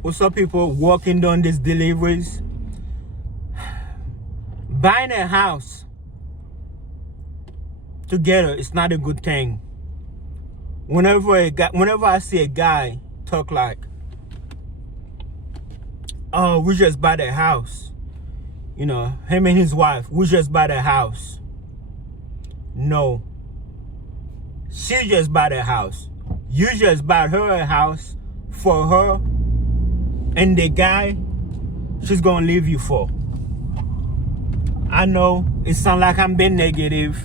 What's up, people working on these deliveries? Buying a house together is not a good thing. Whenever I see a guy talk like, "Oh, we just bought a house," him and his wife, we just bought a house. No, she just bought a house. You just bought her a house for her and the guy she's gonna leave you for. I know it sounds like I'm being negative.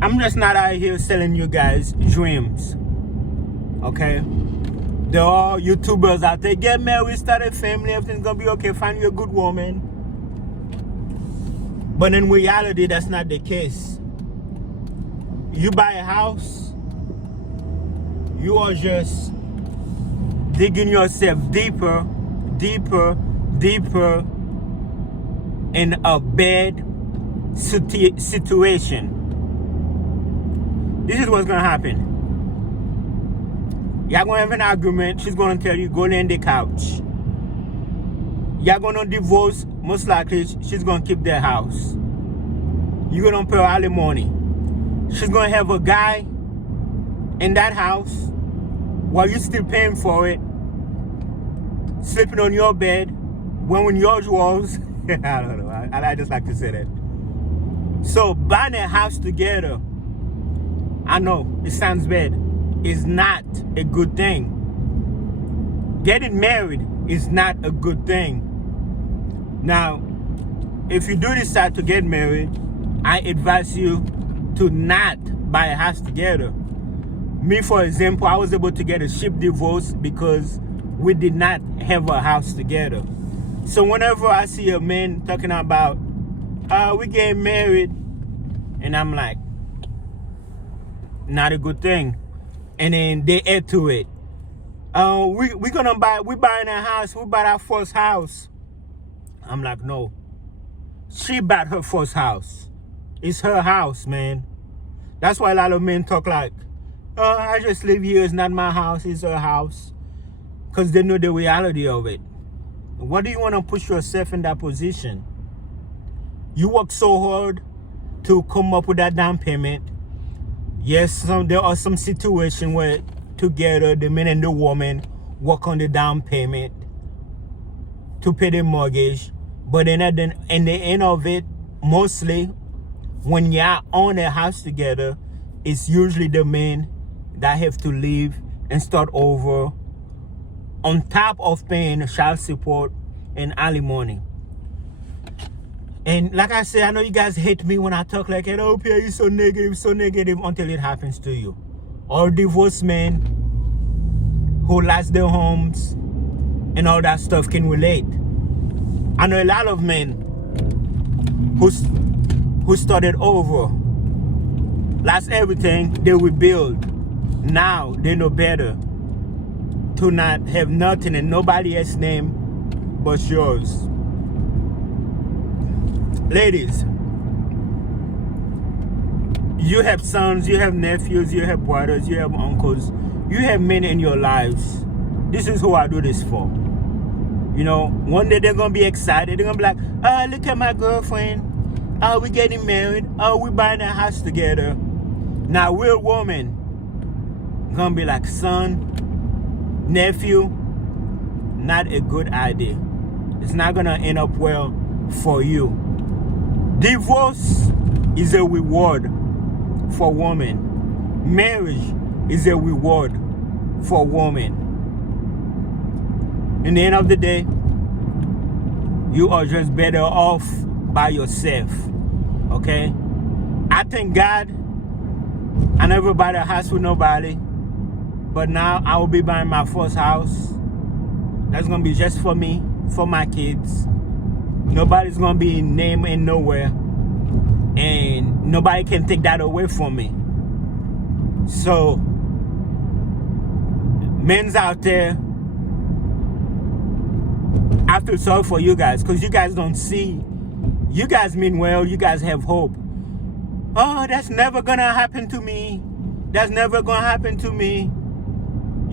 I'm just not out here selling you guys dreams. Okay? There are YouTubers out there, get married, start a family, everything's gonna be okay, find you a good woman. But in reality, that's not the case. You buy a house, you are just digging yourself deeper in a bad situation. This is what's gonna happen. Y'all gonna have an argument. She's gonna tell you, go lay on the couch. Y'all gonna divorce. Most likely, she's gonna keep their house. You're gonna pay alimony. She's gonna have a guy in that house while you're still paying for it, sleeping on your bed, wearing your drawers. I don't know. I just like to say that. So buying a house together, I know it sounds bad, is not a good thing. Getting married is not a good thing. Now, if you do decide to get married, I advise you to not buy a house together. Me, for example, I was able to get a cheap divorce because we did not have a house together. So whenever I see a man talking about, we getting married, and I'm like, not a good thing. And then they add to it, we're buying a house, we bought our first house. I'm like, no. She bought her first house. It's her house, man. That's why a lot of men talk like, I just live here, it's not my house, it's her house. Because they know the reality of it. Why do you want to push yourself in that position? You work so hard to come up with that down payment. Yes, there are some situations where together the man and the woman work on the down payment to pay the mortgage. But then at the end of it, mostly when y'all own a house together, it's usually the men that have to leave and start over, on top of paying child support and alimony. And like I said, I know you guys hate me when I talk like, oh, Pierre, you're so negative until it happens to you. Or divorced men who lost their homes and all that stuff can relate. I know a lot of men who started over, lost everything, they rebuild. Now they know better to not have nothing in nobody else's name but yours. Ladies, you have sons, you have nephews, you have brothers, you have uncles, you have men in your lives. This is who I do this for. One day they're gonna be excited. They're gonna be like, oh, look at my girlfriend. Oh, we're getting married. Oh, we're buying a house together. Now, real woman gonna be like, son, nephew, not a good idea. It's not gonna end up well for you. Divorce is a reward for women. Marriage is a reward for women. In the end of the day, you are just better off by yourself. Okay? I thank God I never bought a house with nobody. But now I will be buying my first house. That's gonna be just for me, for my kids. Nobody's gonna be named in nowhere. And nobody can take that away from me. So, men's out there, I feel sorry for you guys because you guys don't see. You guys mean well, you guys have hope. Oh, that's never gonna happen to me. That's never gonna happen to me.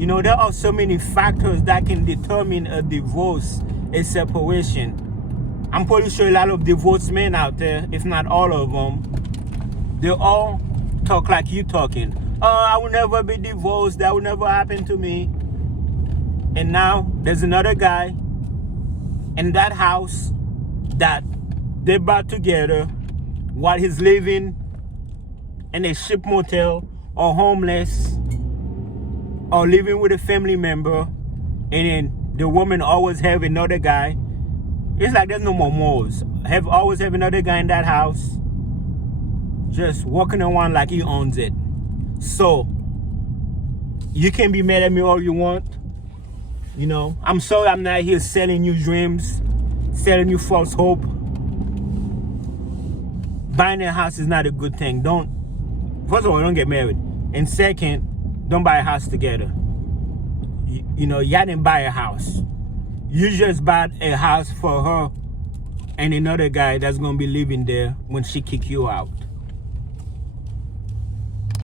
You know, there are so many factors that can determine a divorce, a separation. I'm pretty sure a lot of divorced men out there, if not all of them, they all talk like you talking. Oh, I will never be divorced. That will never happen to me. And now there's another guy in that house that they brought together while he's living in a ship motel or homeless or living with a family member, and then the woman always have another guy. It's like there's no more morals. Always have another guy in that house just walking around like he owns it. So you can be mad at me all you want. You know, I'm sorry I'm not here selling you dreams, selling you false hope. Buying a house is not a good thing. First of all, don't get married. And second, don't buy a house together. You know, y'all didn't buy a house. You just bought a house for her and another guy that's going to be living there when she kick you out.